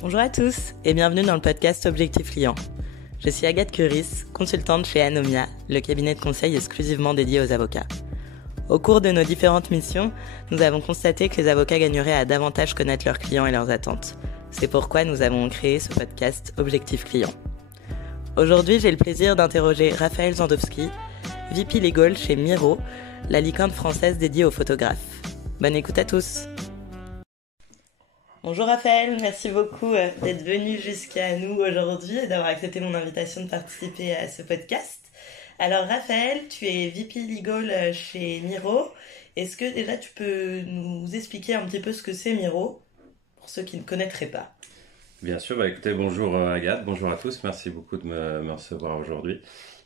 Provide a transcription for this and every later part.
Bonjour à tous et bienvenue dans le podcast Objectif Client. Je suis Agathe Curis, consultante chez Anomia, le cabinet de conseil exclusivement dédié aux avocats. Au cours de nos différentes missions, nous avons constaté que les avocats gagneraient à davantage connaître leurs clients et leurs attentes. C'est pourquoi nous avons créé ce podcast Objectif Client. Aujourd'hui, j'ai le plaisir d'interroger Raphaël Zandowski, VP Legal chez Miro, la licorne française dédiée aux photographes. Bonne écoute à tous. Bonjour Raphaël, merci beaucoup d'être venu jusqu'à nous aujourd'hui et d'avoir accepté mon invitation de participer à ce podcast. Alors Raphaël, tu es VP Legal chez Miro. Est-ce que déjà tu peux nous expliquer un petit peu ce que c'est Miro, pour ceux qui ne connaîtraient pas? Bien sûr, écoutez, bonjour Agathe, bonjour à tous, merci beaucoup de me recevoir aujourd'hui.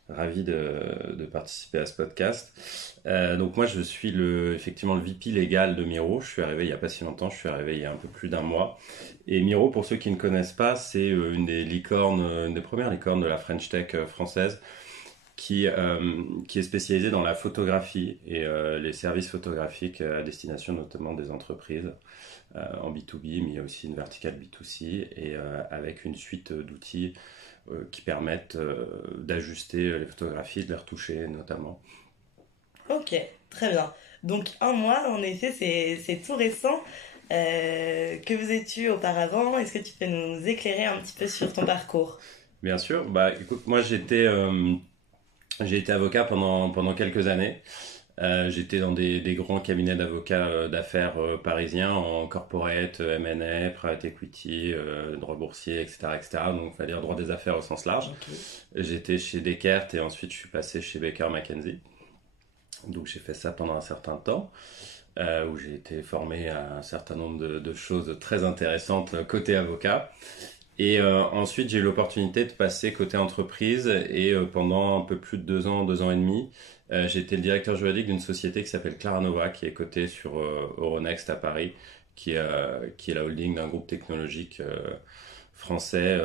Ravi de participer à ce podcast. Donc moi je suis effectivement le VP légal de Miro. Je suis arrivé il n'y a pas si longtemps, je suis arrivé il y a un peu plus d'un mois. Et Miro, pour ceux qui ne connaissent pas, c'est une des premières licornes de la French Tech française qui est spécialisée dans la photographie et les services photographiques à destination notamment des entreprises en B2B, mais il y a aussi une verticale B2C et avec une suite d'outils qui permettent d'ajuster les photographies, de les retoucher notamment. Ok, très bien. Donc un mois, en effet, c'est tout récent. Que faisais-tu auparavant? Est-ce que tu peux nous éclairer un petit peu sur ton parcours? Bien sûr. Écoute, moi j'ai été avocat pendant quelques années. J'étais dans des grands cabinets d'avocats d'affaires parisiens en corporate, M&A, private equity, droit boursier, etc. Donc, il fallait dire droit des affaires au sens large. Okay. J'étais chez Descartes et ensuite je suis passé chez Baker McKenzie. Donc, j'ai fait ça pendant un certain temps, où j'ai été formé à un certain nombre de choses très intéressantes côté avocat. Et ensuite, j'ai eu l'opportunité de passer côté entreprise et pendant un peu plus de 2 ans et demi, j'ai été le directeur juridique d'une société qui s'appelle Claranova, qui est cotée sur Euronext à Paris, qui est la holding d'un groupe technologique français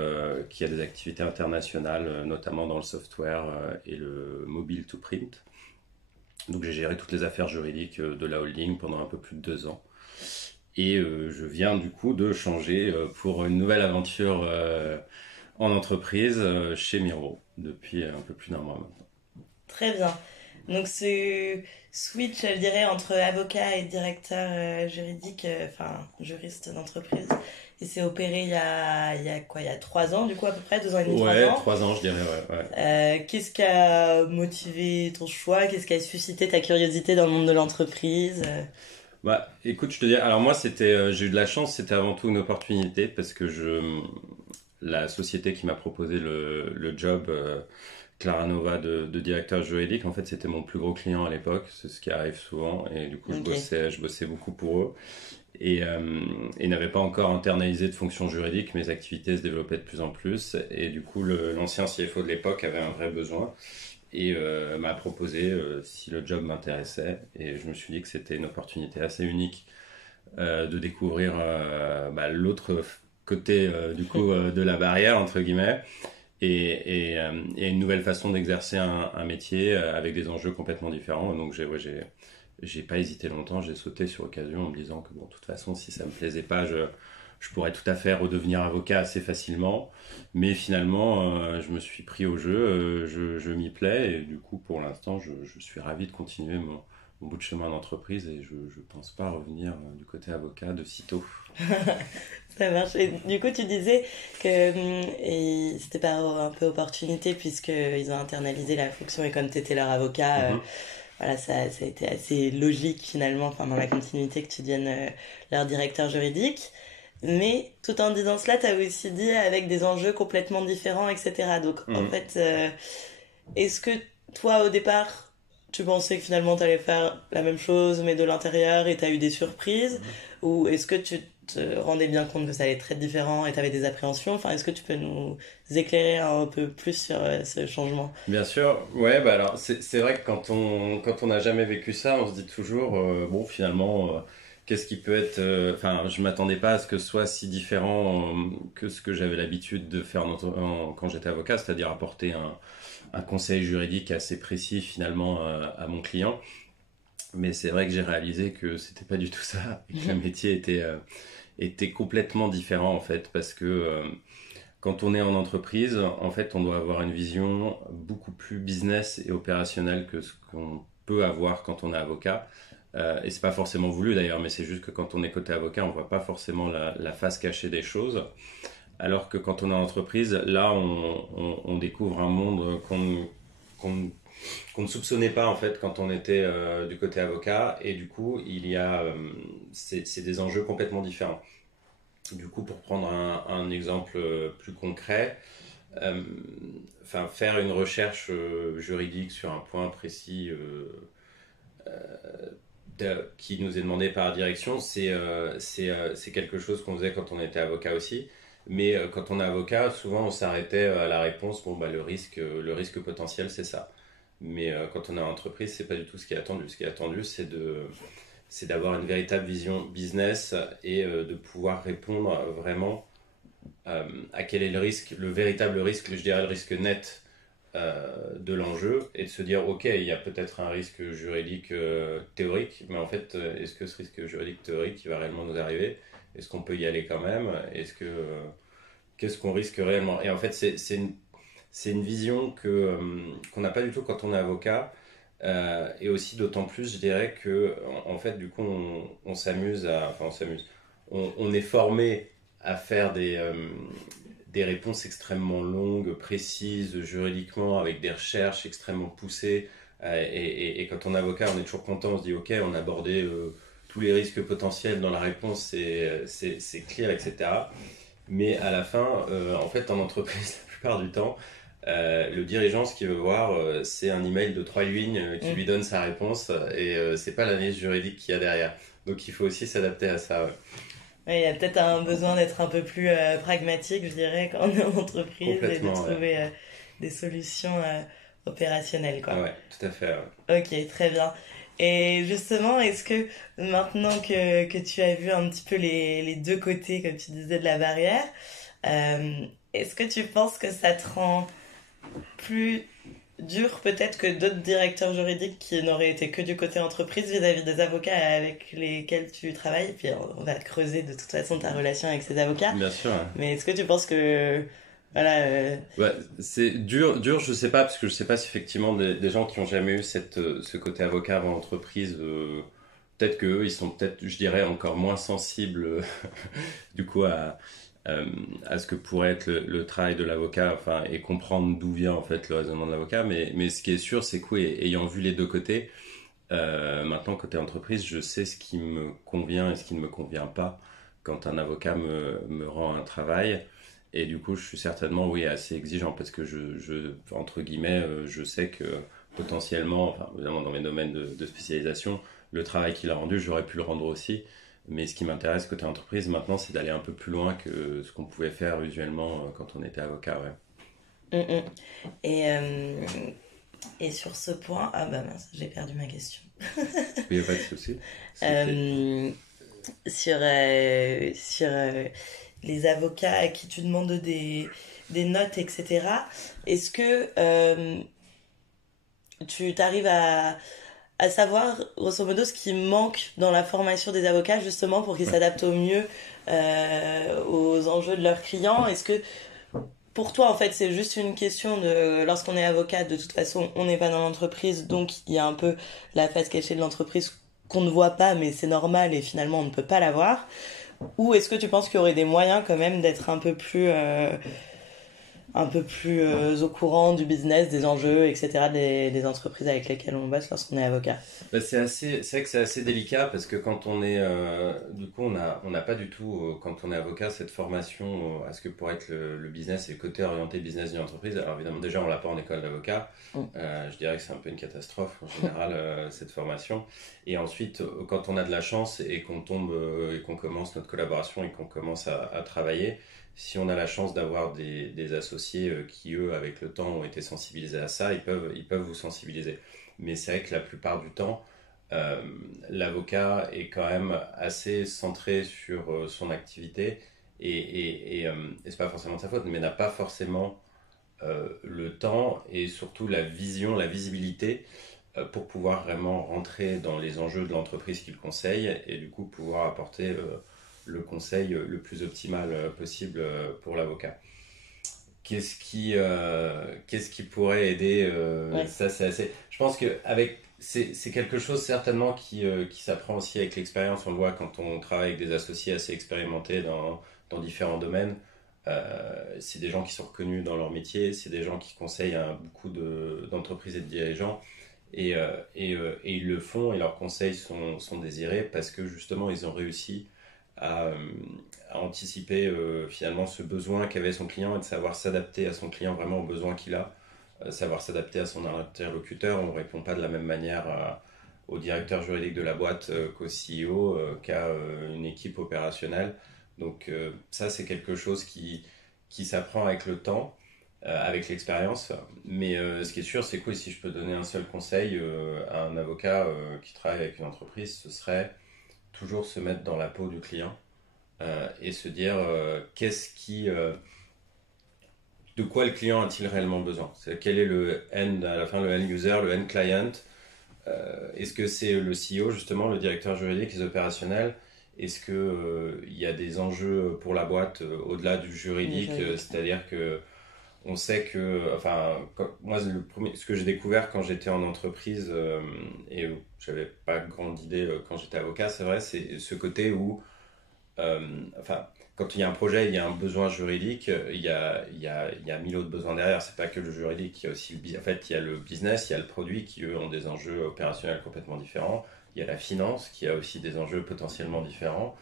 qui a des activités internationales, notamment dans le software et le mobile to print. Donc j'ai géré toutes les affaires juridiques de la holding pendant un peu plus de 2 ans. Et je viens du coup de changer pour une nouvelle aventure en entreprise chez Miro depuis un peu plus d'un mois maintenant. Très bien. Donc ce switch, je dirais, entre avocat et directeur juridique, juriste d'entreprise, il s'est opéré il y a 3 ans du coup à peu près, 2 ans et demi, 3 ans. Ouais, 3 ans je dirais, ouais. Qu'est-ce qui a motivé ton choix? Qu'est-ce qui a suscité ta curiosité dans le monde de l'entreprise? Écoute, je te dis, alors moi j'ai eu de la chance, c'était avant tout une opportunité parce que la société qui m'a proposé le job Claranova de directeur juridique, en fait c'était mon plus gros client à l'époque, c'est ce qui arrive souvent et du coup okay. je bossais beaucoup pour eux et n'avais pas encore internalisé de fonction juridique, mes activités se développaient de plus en plus et du coup l'ancien CFO de l'époque avait un vrai besoin. Et m'a proposé si le job m'intéressait et je me suis dit que c'était une opportunité assez unique de découvrir l'autre côté du coup de la barrière entre guillemets et une nouvelle façon d'exercer un métier avec des enjeux complètement différents. Donc j'ai pas hésité longtemps, j'ai sauté sur l'occasion en me disant que bon, de toute façon si ça me plaisait pas je pourrais tout à fait redevenir avocat assez facilement, mais finalement je me suis pris au jeu, je m'y plais et du coup pour l'instant je suis ravi de continuer mon bout de chemin d'entreprise et je pense pas revenir du côté avocat de sitôt. Ça marche. Et du coup tu disais que c'était pas un peu opportunité puisqu'ils ont internalisé la fonction et comme tu étais leur avocat, voilà, ça a été assez logique finalement, dans la continuité que tu deviennes leur directeur juridique. Mais tout en disant cela, tu as aussi dit avec des enjeux complètement différents, etc. Donc en fait, est-ce que toi au départ, tu pensais que finalement tu allais faire la même chose mais de l'intérieur et tu as eu des surprises? Ou est-ce que tu te rendais bien compte que ça allait être très différent et tu avais des appréhensions? Enfin, est-ce que tu peux nous éclairer un peu plus sur ce changement? Bien sûr, ouais, alors c'est vrai que quand on n'a jamais vécu ça, on se dit toujours, finalement... Qu'est-ce qui peut être... je m'attendais pas à ce que ce soit si différent que ce que j'avais l'habitude de faire quand j'étais avocat, c'est-à-dire apporter un conseil juridique assez précis finalement à mon client. Mais c'est vrai que j'ai réalisé que c'était pas du tout ça et que le métier était complètement différent en fait, parce que quand on est en entreprise, en fait, on doit avoir une vision beaucoup plus business et opérationnelle que ce qu'on peut avoir quand on est avocat. Et c'est pas forcément voulu d'ailleurs, mais c'est juste que quand on est côté avocat, on voit pas forcément la face cachée des choses. Alors que quand on est en entreprise, là, on découvre un monde qu'on qu'on ne soupçonnait pas en fait quand on était du côté avocat. Et du coup, c'est des enjeux complètement différents. Du coup, pour prendre un exemple plus concret, euh, faire une recherche juridique sur un point précis qui nous est demandé par la direction, c'est quelque chose qu'on faisait quand on était avocat aussi. Mais quand on est avocat, souvent on s'arrêtait à la réponse, bon bah le risque potentiel c'est ça. Mais quand on est en entreprise, c'est pas du tout ce qui est attendu. Ce qui est attendu, c'est d'avoir une véritable vision business et de pouvoir répondre vraiment à quel est le risque, le véritable risque, je dirais le risque net de l'enjeu, et de se dire ok, il y a peut-être un risque juridique théorique, mais en fait, est-ce que ce risque juridique théorique il va réellement nous arriver? Est-ce qu'on peut y aller quand même? Qu'est-ce qu'on risque réellement? Et en fait, c'est une vision qu'on n'a pas du tout quand on est avocat. Et aussi d'autant plus, je dirais que en fait, du coup, on s'amuse enfin, on s'amuse. On est formé à faire des réponses extrêmement longues, précises, juridiquement, avec des recherches extrêmement poussées. Et quand on est avocat, on est toujours content, on se dit ok, on a abordé tous les risques potentiels dans la réponse, c'est clair, etc. Mais à la fin, en fait, en entreprise, la plupart du temps, le dirigeant, ce qu'il veut voir, c'est un email de 3 lignes qui lui donne sa réponse, et c'est pas l'analyse juridique qu'il y a derrière. Donc il faut aussi s'adapter à ça. Ouais. Ouais, il y a peut-être un besoin d'être un peu plus pragmatique, je dirais, quand on est en entreprise et de trouver des solutions opérationnelles, quoi. Ouais, tout à fait. Ouais. Ok, très bien. Et justement, est-ce que maintenant que tu as vu un petit peu les deux côtés, comme tu disais, de la barrière, est-ce que tu penses que ça te rend plus dur peut-être que d'autres directeurs juridiques qui n'auraient été que du côté entreprise vis-à-vis des avocats avec lesquels tu travailles? Puis on va creuser de toute façon ta relation avec ces avocats. Bien sûr. Ouais. Mais est-ce que tu penses que... Voilà, ouais, c'est dur, je sais pas, parce que je sais pas si effectivement des gens qui ont jamais eu ce côté avocat avant l'entreprise, peut-être qu'eux, ils sont peut-être, je dirais, encore moins sensibles du coup à ce que pourrait être le travail de l'avocat, enfin, et comprendre d'où vient en fait le raisonnement de l'avocat. Mais ce qui est sûr, c'est que oui, ayant vu les deux côtés, maintenant côté entreprise, je sais ce qui me convient et ce qui ne me convient pas quand un avocat me rend un travail. Et du coup, je suis certainement oui assez exigeant, parce que entre guillemets, je sais que potentiellement, enfin évidemment dans mes domaines de spécialisation, le travail qu'il a rendu, j'aurais pu le rendre aussi. Mais ce qui m'intéresse côté entreprise maintenant, c'est d'aller un peu plus loin que ce qu'on pouvait faire usuellement quand on était avocat. Ouais. Mm, mm. Et sur ce point, ah bah mince, j'ai perdu ma question. Il n'y a pas de souci. Sur les avocats à qui tu demandes des notes, etc. Est-ce que tu t'arrives à savoir, grosso modo, ce qui manque dans la formation des avocats, justement, pour qu'ils s'adaptent au mieux aux enjeux de leurs clients? Est-ce que, pour toi, en fait, c'est juste une question de... Lorsqu'on est avocat, de toute façon, on n'est pas dans l'entreprise, donc il y a un peu la face cachée de l'entreprise qu'on ne voit pas, mais c'est normal, et finalement, on ne peut pas la voir? Ou est-ce que tu penses qu'il y aurait des moyens, quand même, d'être un peu plus au courant du business, des enjeux, etc., des entreprises avec lesquelles on bosse lorsqu'on est avocat? Bah, c'est vrai que c'est assez délicat, parce que quand on est, du coup, on n'a pas du tout, quand on est avocat, cette formation à ce que pourrait être le business et le côté orienté business d'une entreprise. Alors évidemment, déjà, on l'a pas en école d'avocat. Je dirais que c'est un peu une catastrophe en général, cette formation. Et ensuite, quand on a de la chance et qu'on tombe et qu'on commence notre collaboration et qu'on commence à travailler, si on a la chance d'avoir des associés qui, eux, avec le temps, ont été sensibilisés à ça, ils peuvent vous sensibiliser. Mais c'est vrai que la plupart du temps, l'avocat est quand même assez centré sur son activité, et c'est pas forcément de sa faute, mais n'a pas forcément le temps et surtout la vision, la visibilité pour pouvoir vraiment rentrer dans les enjeux de l'entreprise qu'il conseille, et du coup pouvoir apporter le conseil le plus optimal possible pour l'avocat. Qu'est-ce qui pourrait aider Ouais. ça, c'est assez. Je pense que c'est quelque chose certainement qui s'apprend aussi avec l'expérience. On le voit quand on travaille avec des associés assez expérimentés dans différents domaines. C'est des gens qui sont reconnus dans leur métier, c'est des gens qui conseillent à beaucoup d'entreprises et de dirigeants. Et ils le font et leurs conseils sont désirés parce que justement ils ont réussi à, euh, à anticiper finalement ce besoin qu'avait son client et de savoir s'adapter à son client vraiment aux besoins qu'il a, savoir s'adapter à son interlocuteur. On ne répond pas de la même manière au directeur juridique de la boîte qu'au CEO, qu'à une équipe opérationnelle. Donc ça c'est quelque chose qui s'apprend avec le temps, avec l'expérience. Mais ce qui est sûr, c'est que oui, si je peux donner un seul conseil à un avocat qui travaille avec une entreprise, ce serait toujours se mettre dans la peau du client et se dire de quoi le client a-t-il réellement besoin. Quel est le end, à la fin le end user, le end client. Est-ce que c'est le CEO justement, le directeur juridique, les opérationnels? Est-ce que il y a des enjeux pour la boîte au-delà du juridique, c'est-à-dire que on sait que, enfin, moi, ce que j'ai découvert quand j'étais en entreprise et où j'avais pas grande idée quand j'étais avocat, c'est vrai, c'est ce côté où, euh, enfin, quand il y a un projet, il y a un besoin juridique, il y a mille autres besoins derrière. C'est pas que le juridique, il y a aussi en fait, il y a le business, il y a le produit qui, eux, ont des enjeux opérationnels complètement différents. Il y a la finance qui a aussi des enjeux potentiellement différents.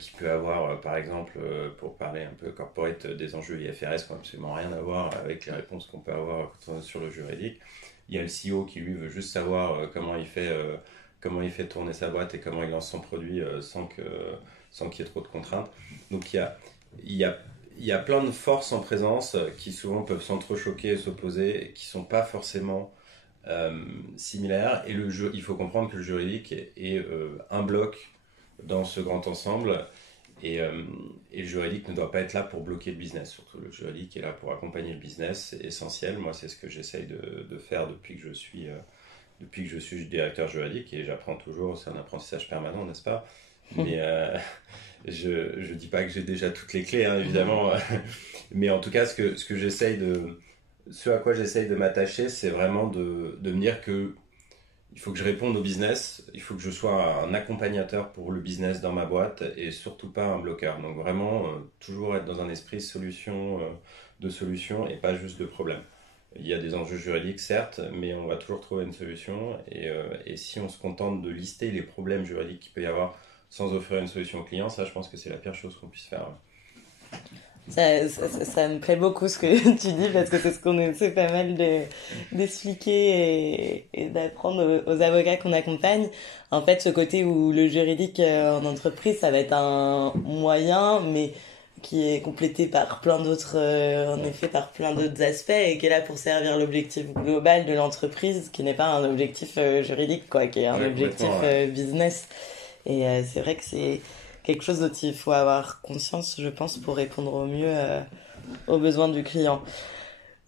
Qui peut avoir, par exemple, pour parler un peu corporate, des enjeux IFRS qui n'ont absolument rien à voir avec les réponses qu'on peut avoir quand on est sur le juridique. Il y a le CEO qui, lui, veut juste savoir comment il fait tourner sa boîte et comment il lance son produit sans qu'il y ait trop de contraintes. Donc il y a, il y a plein de forces en présence qui souvent peuvent s'entrechoquer et s'opposer et qui ne sont pas forcément similaires. Et il faut comprendre que le juridique est un bloc dans ce grand ensemble. Et, euh, et le juridique ne doit pas être là pour bloquer le business. Surtout, le juridique est là pour accompagner le business. C'est essentiel. Moi, c'est ce que j'essaye de faire depuis que je suis directeur juridique. Et j'apprends toujours. C'est un apprentissage permanent, n'est-ce pas? Mais je ne dis pas que j'ai déjà toutes les clés, hein, évidemment. Mais en tout cas, ce à quoi j'essaye de m'attacher, c'est vraiment de me dire que il faut que je réponde au business, il faut que je sois un accompagnateur pour le business dans ma boîte et surtout pas un bloqueur. Donc vraiment, toujours être dans un esprit de solution et pas juste de problème. Il y a des enjeux juridiques, certes, mais on va toujours trouver une solution. Et si on se contente de lister les problèmes juridiques qu'il peut y avoir sans offrir une solution au client, ça, je pense que c'est la pire chose qu'on puisse faire. Ça me plaît beaucoup ce que tu dis parce que c'est ce qu'on essaie pas mal d'expliquer et d'apprendre aux avocats qu'on accompagne. En fait, ce côté où le juridique en entreprise, ça va être un moyen, mais qui est complété par plein d'autres, en effet, par plein d'autres aspects et qui est là pour servir l'objectif global de l'entreprise, qui n'est pas un objectif juridique, quoi, qui est un objectif business. Et c'est vrai que c'est quelque chose dont il faut avoir conscience, je pense, pour répondre au mieux aux besoins du client.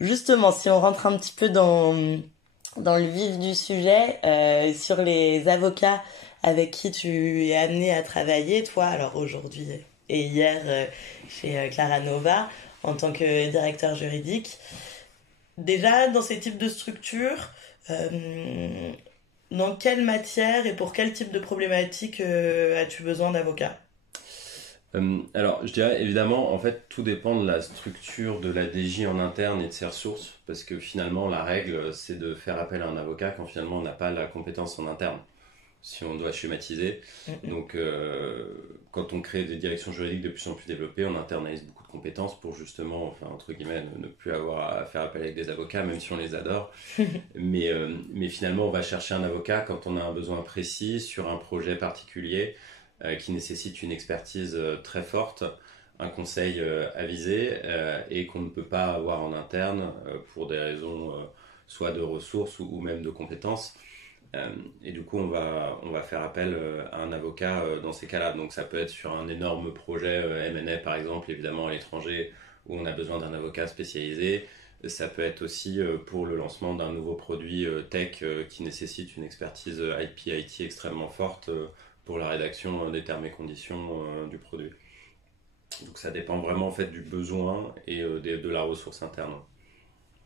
Justement, si on rentre un petit peu dans le vif du sujet, sur les avocats avec qui tu es amené à travailler, toi, alors aujourd'hui et hier chez Clara Nova, en tant que directeur juridique, déjà dans ces types de structures, dans quelle matière et pour quel type de problématique as-tu besoin d'avocats? Alors, je dirais évidemment, en fait, tout dépend de la structure de la DJ en interne et de ses ressources, parce que finalement, la règle, c'est de faire appel à un avocat quand finalement on n'a pas la compétence en interne, si on doit schématiser. Donc, quand on crée des directions juridiques de plus en plus développées, on internalise beaucoup de compétences pour justement, enfin, entre guillemets, ne plus avoir à faire appel avec des avocats, même si on les adore. Mais finalement, on va chercher un avocat quand on a un besoin précis sur un projet particulier qui nécessite une expertise très forte, un conseil avisé et qu'on ne peut pas avoir en interne pour des raisons soit de ressources ou même de compétences. Et du coup, on va faire appel à un avocat dans ces cas-là. Donc ça peut être sur un énorme projet M&A par exemple, évidemment à l'étranger, où on a besoin d'un avocat spécialisé. Ça peut être aussi pour le lancement d'un nouveau produit tech qui nécessite une expertise IP, IT extrêmement forte pour la rédaction des termes et conditions du produit. Donc ça dépend vraiment en fait du besoin et de la ressource interne.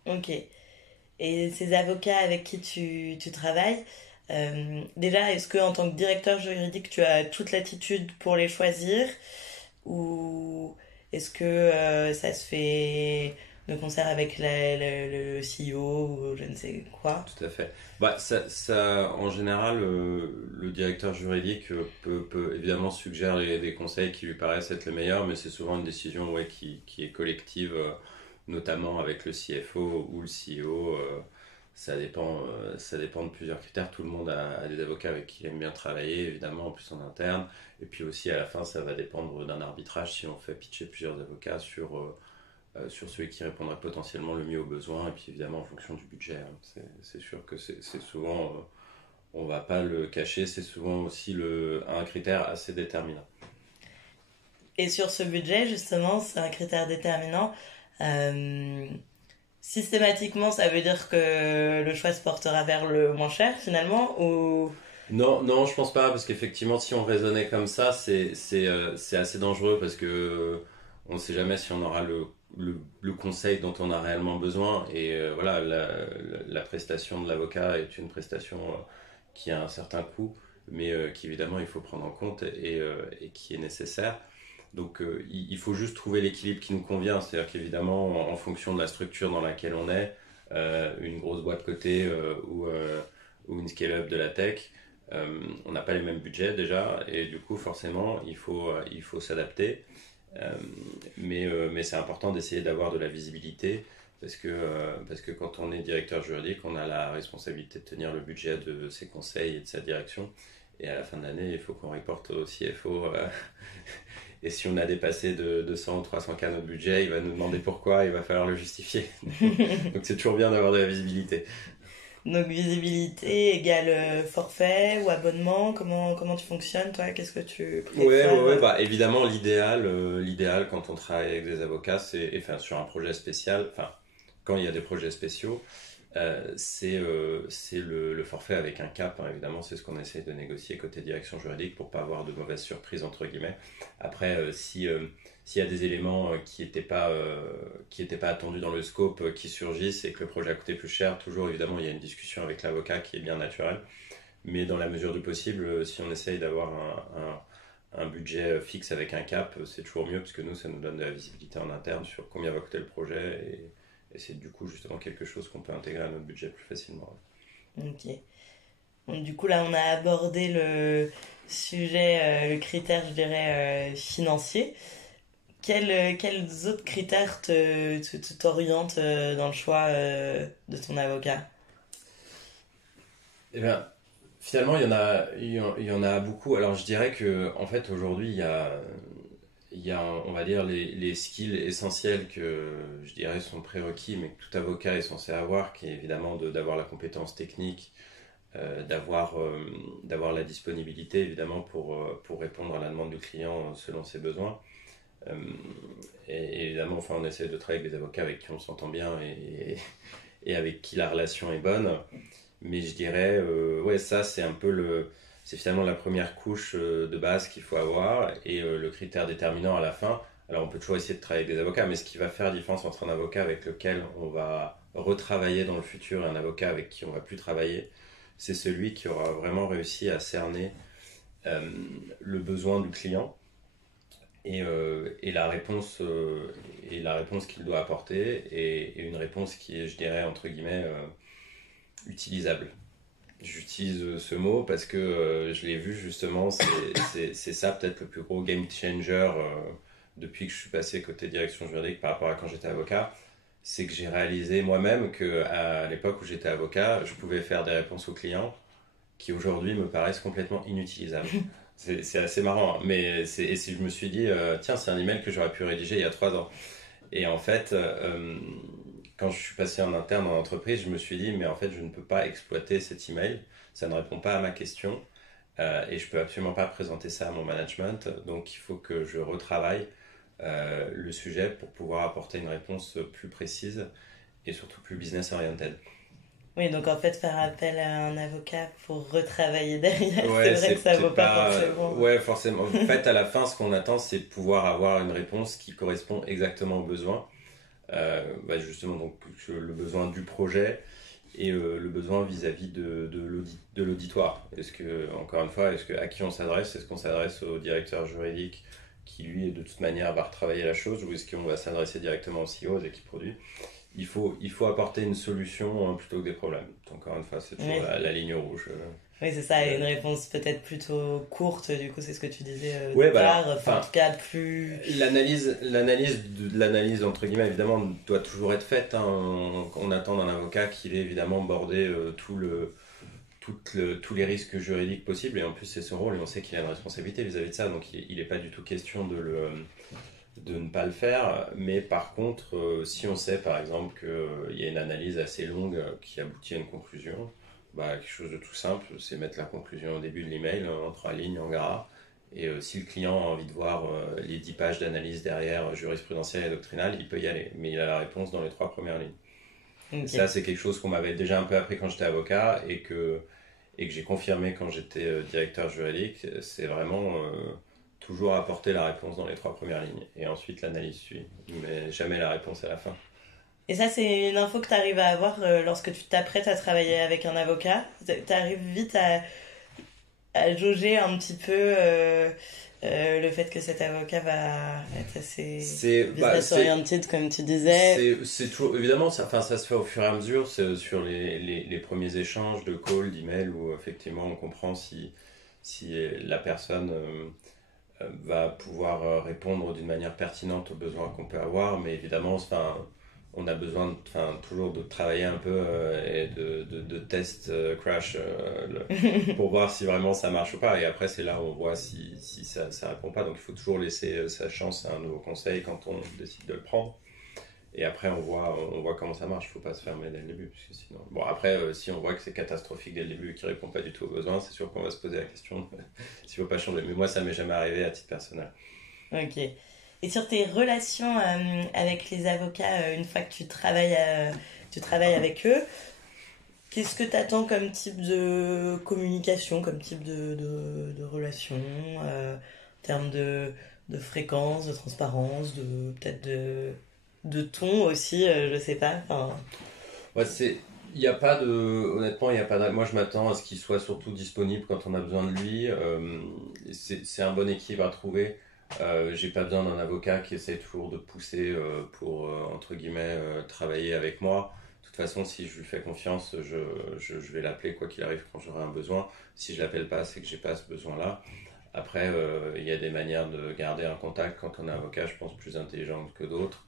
Ok. Et ces avocats avec qui tu travailles, déjà, est-ce que en tant que directeur juridique, tu as toute l'attitude pour les choisir ou est-ce que ça se fait de concert avec le CEO ou je ne sais quoi? Tout à fait. Bah, en général, le directeur juridique peut évidemment suggérer des conseils qui lui paraissent être les meilleurs, mais c'est souvent une décision ouais, qui est collective, notamment avec le CFO ou le CEO. Ça dépend de plusieurs critères. Tout le monde a des avocats avec qui il aime bien travailler, évidemment, en plus en interne. Et puis aussi, à la fin, ça va dépendre d'un arbitrage si on fait pitcher plusieurs avocats sur celui qui répondrait potentiellement le mieux aux besoins, et puis évidemment en fonction du budget. C'est sûr que c'est souvent, on va pas le cacher, c'est souvent aussi un critère assez déterminant. Et sur ce budget, justement, c'est un critère déterminant. Euh, Systématiquement, ça veut dire que le choix se portera vers le moins cher finalement ou... Non, non, je pense pas, parce qu'effectivement, si on raisonnait comme ça, c'est assez dangereux, parce que on ne sait jamais si on aura le conseil dont on a réellement besoin. Et voilà, la prestation de l'avocat est une prestation qui a un certain coût, mais qu'évidemment il faut prendre en compte et qui est nécessaire. Donc il faut juste trouver l'équilibre qui nous convient, c'est-à-dire qu'évidemment, en fonction de la structure dans laquelle on est, une grosse boîte cotée ou une scale-up de la tech, on n'a pas les mêmes budgets déjà, et du coup forcément il faut s'adapter. Euh, mais c'est important d'essayer d'avoir de la visibilité, parce que quand on est directeur juridique, on a la responsabilité de tenir le budget de ses conseils et de sa direction. Et à la fin de l'année, il faut qu'on reporte au CFO. Et si on a dépassé de 200 ou 300 cas notre budget, il va nous demander pourquoi, il va falloir le justifier. Donc c'est toujours bien d'avoir de la visibilité. Donc visibilité égale forfait ou abonnement, comment tu fonctionnes toi? Qu'est-ce que tu préfères? Ouais, bah évidemment l'idéal quand on travaille avec des avocats, enfin sur un projet spécial, enfin quand il y a des projets spéciaux, c'est le forfait avec un cap, hein. Évidemment, c'est ce qu'on essaie de négocier côté direction juridique pour pas avoir de mauvaises surprises entre guillemets. Après, s'il y a des éléments qui étaient pas attendus dans le scope qui surgissent et que le projet a coûté plus cher, toujours évidemment il y a une discussion avec l'avocat qui est bien naturelle. Mais dans la mesure du possible, si on essaye d'avoir un budget fixe avec un cap, c'est toujours mieux, parce que nous, ça nous donne de la visibilité en interne sur combien va coûter le projet, et c'est du coup justement quelque chose qu'on peut intégrer à notre budget plus facilement. Ok. Donc, du coup là on a abordé le sujet, le critère je dirais financier. Quels autres critères t'orientent dans le choix de ton avocat? Eh bien, finalement, il y en a beaucoup. Alors, je dirais que, en fait, aujourd'hui, il y a, on va dire, les skills essentiels que je dirais sont prérequis, mais que tout avocat est censé avoir, qui est évidemment d'avoir la compétence technique, d'avoir la disponibilité, évidemment, pour répondre à la demande du client selon ses besoins. Euh, et évidemment, enfin, on essaie de travailler avec des avocats avec qui on s'entend bien et avec qui la relation est bonne. Mais je dirais, ouais, ça c'est un peu c'est finalement la première couche de base qu'il faut avoir, et le critère déterminant à la fin. Alors on peut toujours essayer de travailler avec des avocats, mais ce qui va faire la différence entre un avocat avec lequel on va retravailler dans le futur et un avocat avec qui on va plus travailler, c'est celui qui aura vraiment réussi à cerner euh, le besoin du client et la réponse qu'il doit apporter, et une réponse qui est, je dirais, entre guillemets, utilisable. J'utilise ce mot parce que je l'ai vu justement, c'est ça peut-être le plus gros game changer depuis que je suis passé côté direction juridique par rapport à quand j'étais avocat. C'est que j'ai réalisé moi-même qu'à l'époque où j'étais avocat, je pouvais faire des réponses aux clients qui aujourd'hui me paraissent complètement inutilisables. C'est assez marrant, hein, mais et si je me suis dit, tiens, c'est un email que j'aurais pu rédiger il y a 3 ans. Et en fait, quand je suis passé en interne dans l'entreprise, je me suis dit, mais en fait, je ne peux pas exploiter cet email, ça ne répond pas à ma question, et je peux absolument pas présenter ça à mon management, donc il faut que je retravaille le sujet pour pouvoir apporter une réponse plus précise et surtout plus business oriented. Oui, donc en fait, faire appel à un avocat pour retravailler derrière, c'est Ouais, vrai c'est que ça vaut peut-être pas pas. forcément. Ouais, forcément. En fait, à la fin, ce qu'on attend, c'est de pouvoir avoir une réponse qui correspond exactement aux besoins. Justement, donc, le besoin du projet et le besoin vis-à-vis de l'auditoire. Est-ce que, encore une fois, à qui on s'adresse? Est-ce qu'on s'adresse au directeur juridique qui, lui, de toute manière, va retravailler la chose ou est-ce qu'on va s'adresser directement au CEO, aux équipes produits? Il faut apporter une solution plutôt que des problèmes. Encore une fois, c'est toujours Oui, la ligne rouge. oui, c'est ça, et une Euh, réponse peut-être plutôt courte, du coup, c'est ce que tu disais au Ouais, bah départ, alors, enfin, en tout enfin, cas, plus... l'analyse entre guillemets évidemment doit toujours être faite, hein. On attend d'un avocat qu'il ait évidemment bordé tous les risques juridiques possibles et en plus c'est son rôle et on sait qu'il a une responsabilité vis-à-vis de ça donc il n'est pas du tout question de ne pas le faire mais par contre si on sait par exemple qu'il y a une analyse assez longue qui aboutit à une conclusion, bah, quelque chose de tout simple c'est mettre la conclusion au début de l'email en 3 lignes en gras et si le client a envie de voir les 10 pages d'analyse derrière jurisprudentielle et doctrinale il peut y aller mais il a la réponse dans les 3 premières lignes. Et Ok. ça c'est quelque chose qu'on m'avait déjà un peu appris quand j'étais avocat et que j'ai confirmé quand j'étais directeur juridique, c'est vraiment toujours apporter la réponse dans les 3 premières lignes. Et ensuite, l'analyse suit, mais jamais la réponse à la fin. Et ça, c'est une info que tu arrives à avoir lorsque tu t'apprêtes à travailler avec un avocat. Tu arrives vite à jauger un petit peu le fait que cet avocat va être assez C'est, bah, business oriented, comme tu disais. c'est toujours, évidemment, ça se fait au fur et à mesure, c'est sur les premiers échanges de call, d'email, où effectivement on comprend si la personne va pouvoir répondre d'une manière pertinente aux besoins qu'on peut avoir, mais évidemment, enfin, on a besoin toujours de travailler un peu et de test crash pour voir si vraiment ça marche ou pas. Et après, c'est là où on voit si ça répond pas. Donc, il faut toujours laisser sa chance à un nouveau conseil quand on décide de le prendre. Et après, on voit comment ça marche. Il ne faut pas se fermer dès le début. Parce que sinon... Bon, après, si on voit que c'est catastrophique dès le début et qu'il ne répond pas du tout aux besoins, c'est sûr qu'on va se poser la question s'il ne faut pas changer. Mais moi, ça m'est jamais arrivé à titre personnel. Ok. Et sur tes relations avec les avocats, une fois que tu travailles avec eux, qu'est-ce que tu attends comme type de communication, comme type de relation, en termes de fréquence, de transparence, peut-être de ton aussi, je sais pas. Enfin, Ouais, il n'y a pas de, honnêtement, il n'y a pas de, moi je m'attends à ce qu'il soit surtout disponible quand on a besoin de lui. C'est un bon équilibre à trouver. J'ai pas besoin d'un avocat qui essaie toujours de pousser pour, entre guillemets, travailler avec moi. De toute façon, si je lui fais confiance, je vais l'appeler quoi qu'il arrive quand j'aurai un besoin. Si je l'appelle pas, c'est que j'ai pas ce besoin-là. Après, il y a des manières de garder un contact quand on est avocat, je pense, plus intelligentes que d'autres.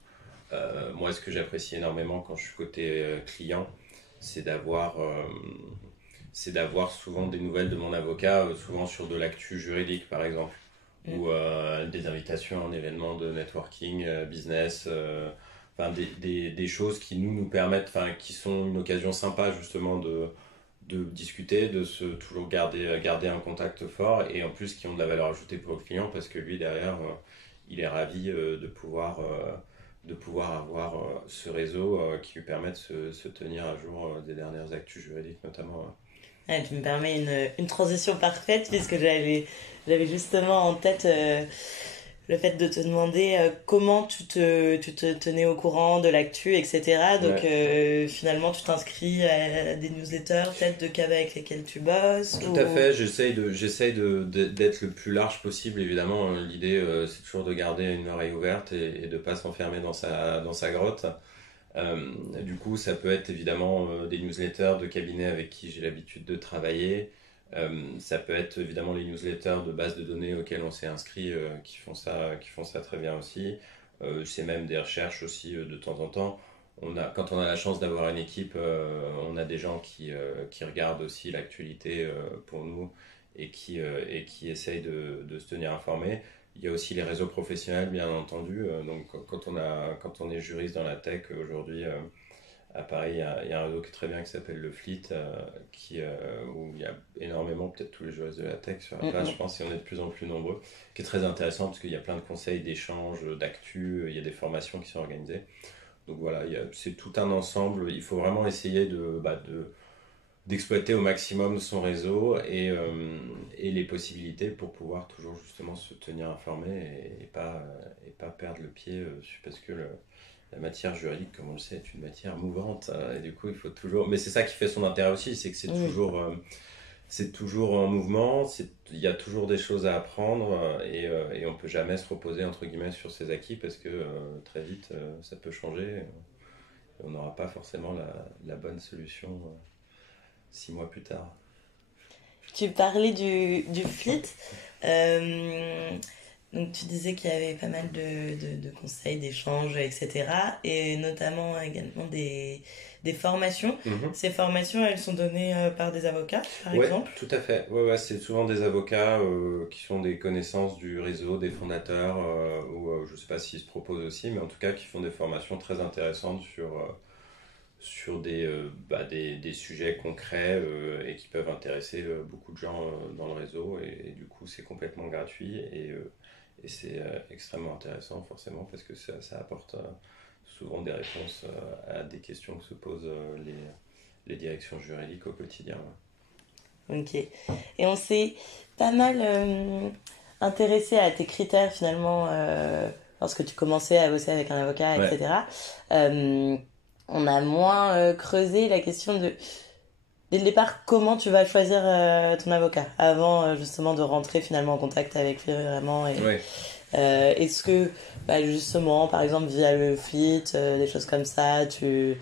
Moi, ce que j'apprécie énormément quand je suis côté client, c'est d'avoir souvent des nouvelles de mon avocat, souvent sur de l'actu juridique par exemple, mm. ou des invitations à un événement de networking, business, enfin des choses qui nous permettent, enfin qui sont une occasion sympa justement de discuter, de se toujours garder un contact fort et en plus qui ont de la valeur ajoutée pour le client parce que lui derrière il est ravi de pouvoir avoir ce réseau qui lui permet de se tenir à jour des dernières actus juridiques notamment. Ouais, tu me permets une transition parfaite puisque j'avais justement en tête le fait de te demander comment tu te tenais au courant de l'actu, etc. Donc Ouais. finalement, tu t'inscris à des newsletters peut-être de café avec lesquels tu bosses Tout à ou... fait, d'être le plus large possible, évidemment. L'idée, c'est toujours de garder une oreille ouverte et de ne pas s'enfermer dans sa grotte. Du coup, ça peut être évidemment des newsletters de cabinets avec qui j'ai l'habitude de travailler. Ça peut être évidemment les newsletters de bases de données auxquelles on s'est inscrit qui font ça très bien aussi. C'est même des recherches aussi de temps en temps. Quand on a la chance d'avoir une équipe, on a des gens qui regardent aussi l'actualité pour nous et qui essayent de se tenir informés. Il y a aussi les réseaux professionnels, bien entendu. Donc, quand on est juriste dans la tech aujourd'hui, à Paris, il y a un réseau qui est très bien qui s'appelle le Fleet, où il y a énormément, peut-être tous les juristes de la tech sur la place, je pense, et on est de plus en plus nombreux, qui est très intéressant parce qu'il y a plein de conseils, d'échanges, d'actu, il y a des formations qui sont organisées. Donc voilà, c'est tout un ensemble. Il faut vraiment essayer d'exploiter au maximum son réseau et les possibilités pour pouvoir toujours justement se tenir informé et pas perdre le pied parce que la matière juridique, comme on le sait, est une matière mouvante. Et du coup, il faut toujours. Mais c'est ça qui fait son intérêt aussi, c'est que c'est toujours en mouvement, il y a toujours des choses à apprendre et on peut jamais se reposer entre guillemets sur ses acquis parce que très vite ça peut changer. On n'aura pas forcément la bonne solution 6 mois plus tard. Tu parlais du FLIT. Euh, donc tu disais qu'il y avait pas mal de conseils, d'échanges, etc. Et notamment également des formations. Mhm. Ces formations, elles sont données par des avocats, par Ouais, exemple? tout à fait. Ouais, c'est souvent des avocats qui ont des connaissances du réseau, des fondateurs, ou je sais pas s'ils se proposent aussi, mais en tout cas qui font des formations très intéressantes sur des sujets concrets et qui peuvent intéresser beaucoup de gens dans le réseau. Et du coup, c'est complètement gratuit et c'est extrêmement intéressant forcément parce que ça apporte souvent des réponses à des questions que se posent les directions juridiques au quotidien. Ok. Et on s'est pas mal intéressé à tes critères finalement lorsque tu commençais à bosser avec un avocat, Ouais. etc. Euh, on a moins creusé la question de, dès le départ, comment tu vas choisir ton avocat avant justement de rentrer finalement en contact avec lui vraiment. Et, Ouais. est-ce que bah, justement, par exemple via le FLIT, des choses comme ça, tu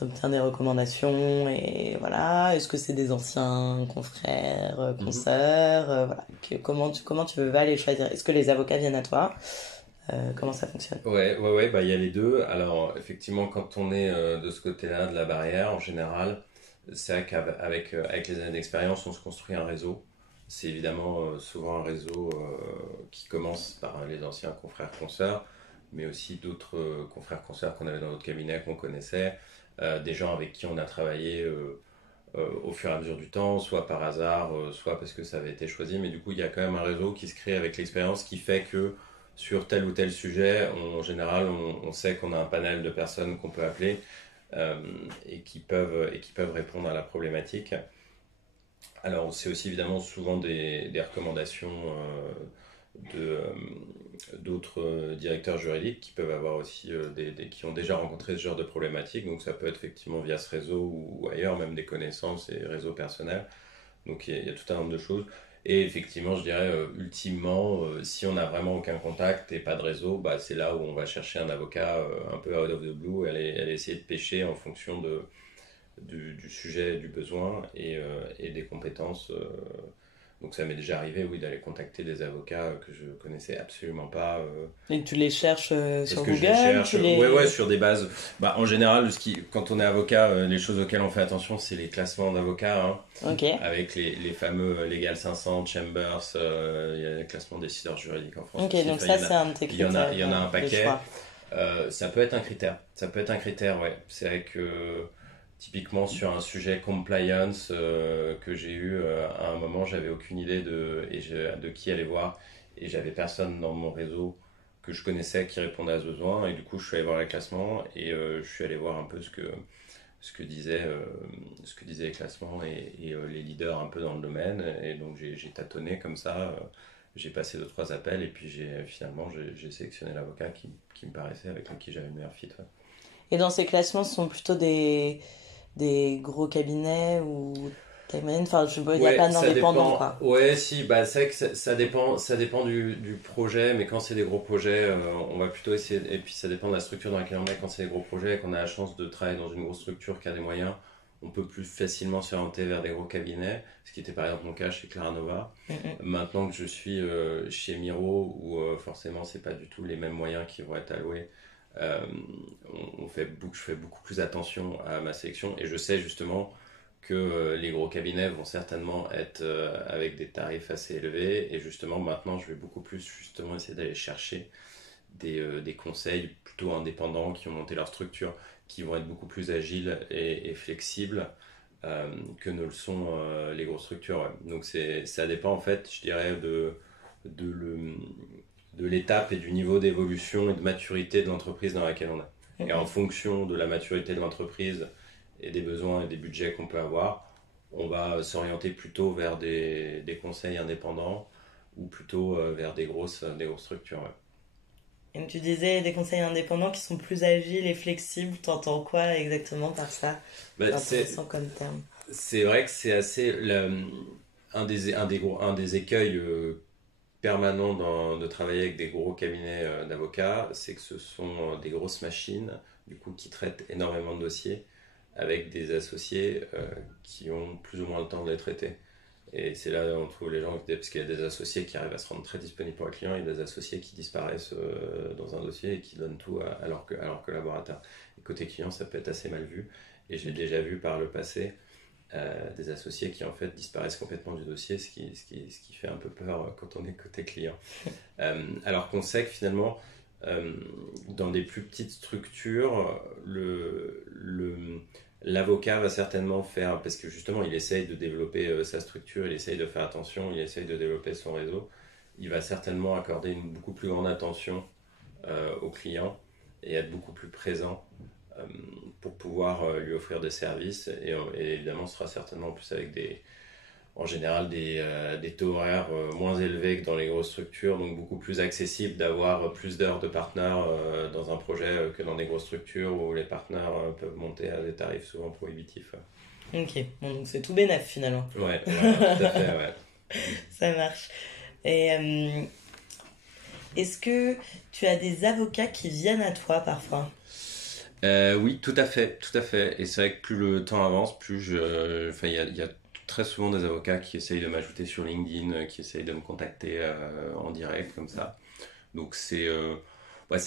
obtiens des recommandations et voilà. Est-ce que c'est des anciens confrères, Mhm. consoeurs, voilà. Comment tu vas les choisir? Est-ce que les avocats viennent à toi? Comment ça fonctionne? Ouais, bah, il y a les deux. Alors, effectivement, quand on est de ce côté-là de la barrière, en général, c'est vrai avec les années d'expérience, on se construit un réseau. C'est évidemment souvent un réseau qui commence par les anciens confrères consoeurs, mais aussi d'autres confrères consoeurs qu'on avait dans notre cabinet, qu'on connaissait, des gens avec qui on a travaillé au fur et à mesure du temps, soit par hasard, soit parce que ça avait été choisi. Mais du coup, il y a quand même un réseau qui se crée avec l'expérience qui fait que sur tel ou tel sujet, en général, on sait qu'on a un panel de personnes qu'on peut appeler euh, et qui peuvent répondre à la problématique. Alors, c'est aussi évidemment souvent des recommandations d'autres directeurs juridiques qui peuvent avoir aussi qui ont déjà rencontré ce genre de problématiques. Donc, ça peut être effectivement via ce réseau ou ailleurs, même des connaissances et réseaux personnels. Donc il y a tout un nombre de choses. Et effectivement, je dirais, ultimement, si on n'a vraiment aucun contact et pas de réseau, bah, c'est là où on va chercher un avocat un peu out of the blue, aller essayer de pêcher en fonction du sujet, du besoin et des compétences. Donc ça m'est déjà arrivé, oui, d'aller contacter des avocats que je connaissais absolument pas. Et tu les cherches Parce sur que je les Google, cherche, tu ouais, les... sur des bases. Bah, en général, quand on est avocat, les choses auxquelles on fait attention, c'est les classements d'avocats, hein, Ok. avec les fameux Legal 500, Chambers, il y a le classement des décideurs juridiques en France Ok, aussi. donc Enfin, ça c'est un de tes il critères y en a un de paquet. choix. Ça peut être un critère. Ça peut être un critère, ouais. C'est vrai que typiquement sur un sujet compliance que j'ai eu à un moment, j'avais aucune idée de qui aller voir et j'avais personne dans mon réseau que je connaissais qui répondait à ce besoin et du coup je suis allé voir les classements et je suis allé voir un peu ce que disaient les classements et les leaders un peu dans le domaine et donc j'ai tâtonné comme ça, j'ai passé 2 3 appels et puis j'ai sélectionné l'avocat qui me paraissait avec qui j'avais le meilleur fit, ouais. Et dans ces classements, ce sont plutôt des gros cabinets ou taille moyenne. Enfin, il n'y a Ouais, pas ça d'indépendants, dépend. quoi. Ouais, si, bah, c'est vrai que ça dépend du projet, mais quand c'est des gros projets, on va plutôt essayer. Et puis ça dépend de la structure dans laquelle on est. Quand c'est des gros projets et qu'on a la chance de travailler dans une grosse structure qui a des moyens, on peut plus facilement s'orienter vers des gros cabinets, ce qui était par exemple mon cas chez Claranova. Mm, Maintenant que je suis chez Miro, où forcément c'est pas du tout les mêmes moyens qui vont être alloués, euh, je fais beaucoup plus attention à ma sélection et je sais justement que les gros cabinets vont certainement être avec des tarifs assez élevés et justement maintenant je vais beaucoup plus justement essayer d'aller chercher des conseils plutôt indépendants qui ont monté leur structure, qui vont être beaucoup plus agiles et flexibles que ne le sont les grosses structures. Ouais. Donc ça dépend en fait, je dirais, de, le, de l'étape et du niveau d'évolution et de maturité de l'entreprise dans laquelle on est. Et en fonction de la maturité de l'entreprise et des besoins et des budgets qu'on peut avoir, on va s'orienter plutôt vers des conseils indépendants ou plutôt vers des grosses structures. Ouais. Et tu disais des conseils indépendants qui sont plus agiles et flexibles. T'entends quoi exactement par ça? C'est intéressant comme terme. C'est vrai que c'est assez un des écueils permanents de travailler avec des gros cabinets d'avocats, c'est que ce sont des grosses machines du coup qui traitent énormément de dossiers avec des associés qui ont plus ou moins le temps de les traiter. Et c'est là où on trouve les gens, parce qu'il y a des associés qui arrivent à se rendre très disponibles pour les clients, et des associés qui disparaissent dans un dossier et qui donnent tout à leur collaborateur. Et côté client, ça peut être assez mal vu. Et j'ai déjà vu par le passé des associés qui en fait disparaissent complètement du dossier, ce qui fait un peu peur quand on est côté client. Alors qu'on sait que finalement, dans des plus petites structures, l'avocat va certainement faire, parce que justement il essaye de développer sa structure, il essaye de faire attention, il essaye de développer son réseau, il va certainement accorder une beaucoup plus grande attention aux clients et être beaucoup plus présent pour pouvoir lui offrir des services et évidemment ce sera certainement en plus avec en général des taux horaires moins élevés que dans les grosses structures, donc beaucoup plus accessible d'avoir plus d'heures de partenaires dans un projet que dans des grosses structures où les partenaires peuvent monter à des tarifs souvent prohibitifs. Ok, bon, donc c'est tout bénef finalement. Ouais, voilà, tout à fait, ouais. Ça marche. Et est-ce que tu as des avocats qui viennent à toi parfois? Oui, tout à fait, tout à fait. Et c'est vrai que plus le temps avance, enfin, il y a très souvent des avocats qui essayent de m'ajouter sur LinkedIn, qui essayent de me contacter en direct comme ça. Donc c'est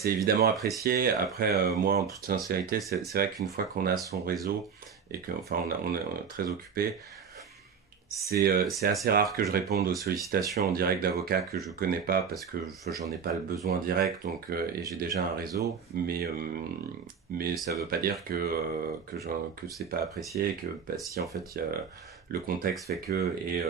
évidemment apprécié. Après, moi, en toute sincérité, c'est vrai qu'une fois qu'on a son réseau et qu'on enfin, on est très occupé, c'est assez rare que je réponde aux sollicitations en direct d'avocats que je connais pas parce que j'en ai pas le besoin direct donc et j'ai déjà un réseau mais ça veut pas dire que c'est pas apprécié et que bah, si en fait le contexte fait que et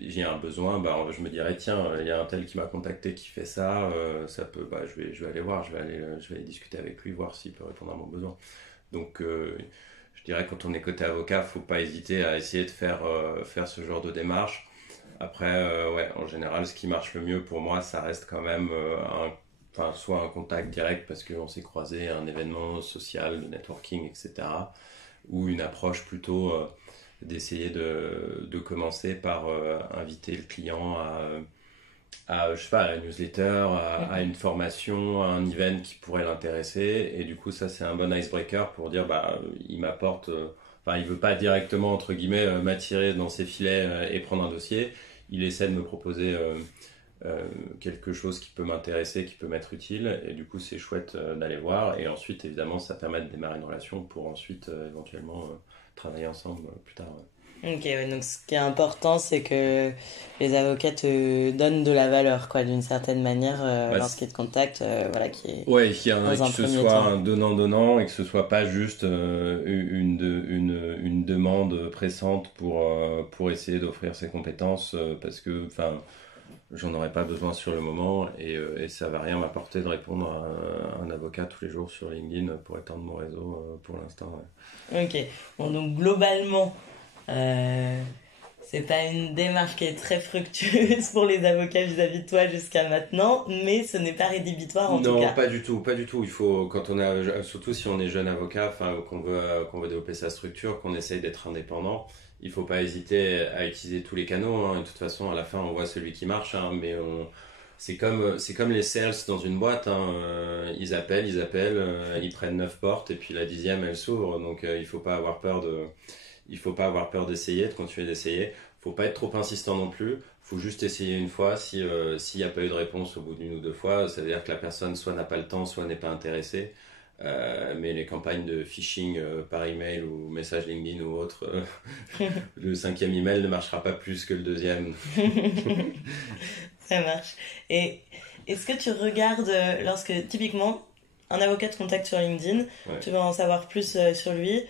j'ai un besoin bah je me dirais tiens il y a un tel qui m'a contacté qui fait ça ça peut bah je vais aller voir je vais aller discuter avec lui voir s'il peut répondre à mon besoin donc je dirais que quand on est côté avocat, faut pas hésiter à essayer de faire ce genre de démarche. Après, ouais, en général, ce qui marche le mieux pour moi, ça reste quand même enfin, soit un contact direct parce qu'on s'est croisé à un événement social, de networking, etc. Ou une approche plutôt d'essayer de commencer par inviter le client je sais pas, à la newsletter, à une formation, à un event qui pourrait l'intéresser. Et du coup, ça, c'est un bon icebreaker pour dire, bah, il m'apporte, enfin, il veut pas directement, entre guillemets, m'attirer dans ses filets et prendre un dossier. Il essaie de me proposer quelque chose qui peut m'intéresser, qui peut m'être utile. Et du coup, c'est chouette d'aller voir. Et ensuite, évidemment, ça permet de démarrer une relation pour ensuite, éventuellement, travailler ensemble plus tard. Ouais. Ok, ouais, donc ce qui est important, c'est que les avocats te donnent de la valeur, quoi, d'une certaine manière, lorsqu'ils te contactent, voilà, qui est ouais, qu'il y a dans un que ce premier soit temps. un donnant-donnant et que ce soit pas juste une demande pressante pour essayer d'offrir ses compétences parce que enfin j'en aurais pas besoin sur le moment et ça va rien m'apporter de répondre à un avocat tous les jours sur LinkedIn pour étendre mon réseau pour l'instant. Ouais. Ok, bon, donc globalement, euh, c'est pas une démarche qui est très fructueuse pour les avocats vis-à-vis de toi jusqu'à maintenant, mais ce n'est pas rédhibitoire en tout Non, cas. pas du tout, pas du tout. Il faut, quand on a, surtout si on est jeune avocat, enfin, qu'on veut développer sa structure, qu'on essaye d'être indépendant, il faut pas hésiter à utiliser tous les canaux. Hein. De toute façon, à la fin, on voit celui qui marche, hein, mais c'est comme les sales dans une boîte. Hein. Ils appellent, ils prennent 9 portes et puis la 10e, elle s'ouvre. Donc, il faut pas avoir peur d'essayer, de continuer d'essayer. Faut pas être trop insistant non plus. Faut juste essayer une fois. S'il n'y a pas eu de réponse au bout d'une ou deux fois, ça veut dire que la personne soit n'a pas le temps, soit n'est pas intéressée. Mais les campagnes de phishing par email ou message LinkedIn ou autre, le 5e email ne marchera pas plus que le 2e. Ça marche. Et est-ce que tu regardes, lorsque typiquement un avocat te contacte sur LinkedIn, Ouais. tu veux en savoir plus sur lui,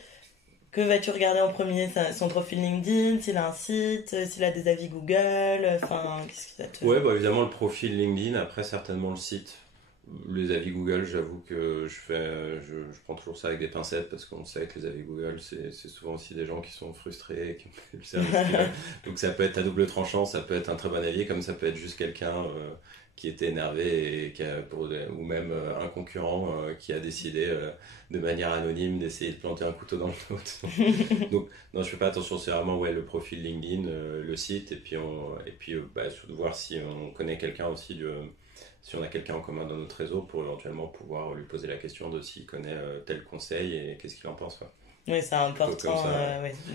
que vas-tu regarder en premier? Son profil LinkedIn, s'il a un site, s'il a des avis Google, enfin, qu'est-ce qui ça te... Ouais, bah évidemment le profil LinkedIn, après certainement le site. Les avis Google, j'avoue que je prends toujours ça avec des pincettes parce qu'on sait que les avis Google, c'est souvent aussi des gens qui sont frustrés, qui ont fait le service qu'ils veulent. Donc ça peut être à double tranchant, ça peut être un très bon avis, comme ça peut être juste quelqu'un qui était énervé ou même un concurrent qui a décidé de manière anonyme d'essayer de planter un couteau dans le dos. Donc non, je fais pas attention, c'est vraiment le profil LinkedIn, le site, et puis de voir si on connaît quelqu'un aussi si on a quelqu'un en commun dans notre réseau pour éventuellement pouvoir lui poser la question de s'il connaît tel conseil et qu'est-ce qu'il en pense. Quoi. Oui, c'est important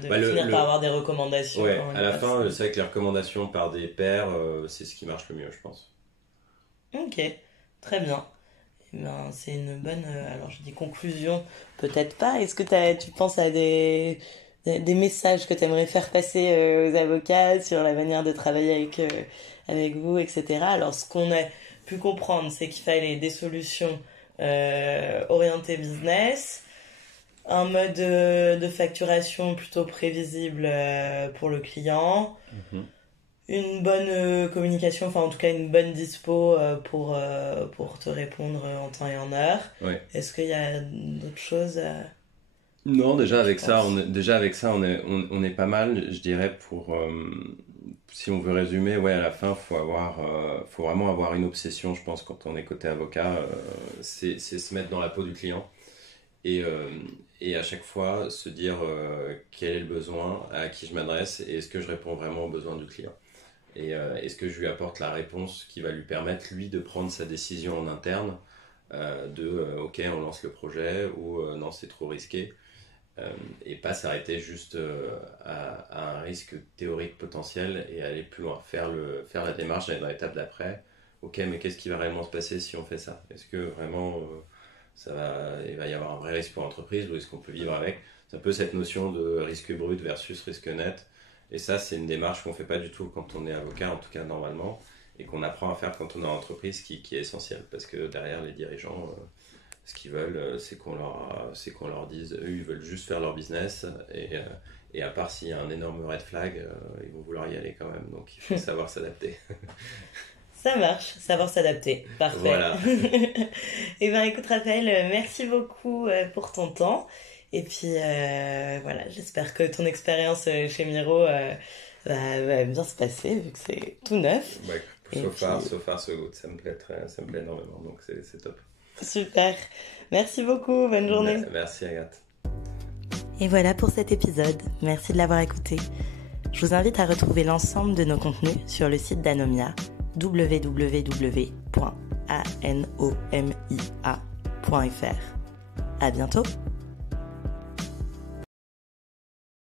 de finir par avoir des recommandations. Ouais, à la fin, c'est vrai que les recommandations par des pairs, c'est ce qui marche le mieux, je pense. Ok, très bien. Eh ben, c'est une bonne, alors je dis conclusion, peut-être pas. Est-ce que tu penses à des messages que tu aimerais faire passer aux avocats sur la manière de travailler avec vous, etc. Alors, ce qu'on a pu comprendre, c'est qu'il fallait des solutions orientées business, un mode de facturation plutôt prévisible pour le client, une bonne communication, enfin en tout cas une bonne dispo pour te répondre en temps et en heure. Ouais. Est-ce qu'il y a d'autres choses Non, déjà avec ça, on est pas mal, je dirais, si on veut résumer, à la fin, faut vraiment avoir une obsession, je pense, quand on est côté avocat, c'est se mettre dans la peau du client et à chaque fois se dire quel est le besoin, à qui je m'adresse et est-ce que je réponds vraiment aux besoins du client. Et est-ce que je lui apporte la réponse qui va lui permettre, lui, de prendre sa décision en interne ok, on lance le projet ou non, c'est trop risqué. Et pas s'arrêter juste à un risque théorique potentiel et aller plus loin, faire la démarche dans l'étape d'après. Ok, mais qu'est-ce qui va réellement se passer si on fait ça? Est-ce que vraiment il va y avoir un vrai risque pour l'entreprise ou est-ce qu'on peut vivre avec? C'est un peu cette notion de risque brut versus risque net. Et ça, c'est une démarche qu'on ne fait pas du tout quand on est avocat, en tout cas normalement, et qu'on apprend à faire quand on est en entreprise, qui est essentiel. Parce que derrière, les dirigeants, ce qu'ils veulent, c'est qu'on leur dise, eux, ils veulent juste faire leur business, et à part s'il y a un énorme red flag, ils vont vouloir y aller quand même. Donc il faut savoir s'adapter. Ça marche, savoir s'adapter. Parfait. Voilà. Et ben écoute Raphaël, merci beaucoup pour ton temps. Et puis voilà, j'espère que ton expérience chez Miro va bien se passer vu que c'est tout neuf. Ouais, so far so good. Ça me plaît énormément, donc c'est top. Super. Merci beaucoup, bonne journée. Merci Agathe. Et voilà pour cet épisode. Merci de l'avoir écouté. Je vous invite à retrouver l'ensemble de nos contenus sur le site d'Anomia, www.anomia.fr. À bientôt.